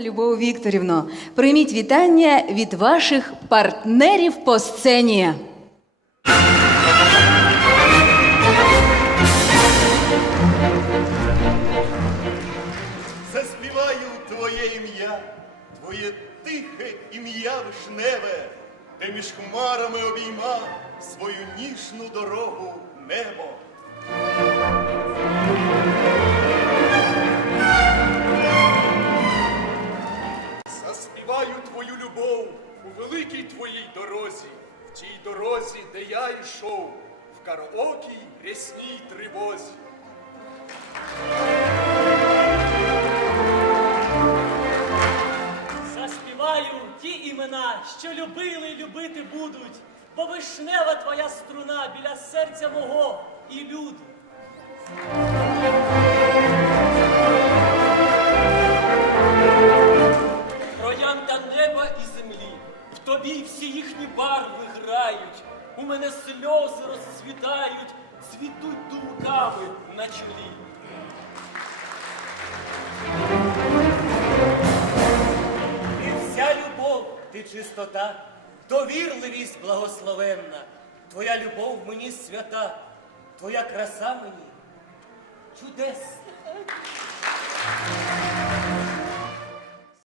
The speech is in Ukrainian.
Любов Вікторівно, прийміть вітання від ваших партнерів по сцені. Заспіваю твоє ім'я, твоє тихе ім'я вишневе, де між хмарами обійма свою ніжну дорогу небо. У великій твоїй дорозі, в тій дорозі, де я йшов, в караокій рясній тривозі. Заспіваю ті імена, що любили любити будуть, бо вишнева твоя струна біля серця мого і люду. Тобі всі їхні барви грають, у мене сльози розцвітають, цвітуть думками на чолі. І вся любов, ти чистота, довірливість благословенна, твоя любов мені свята, твоя краса мені чудесна.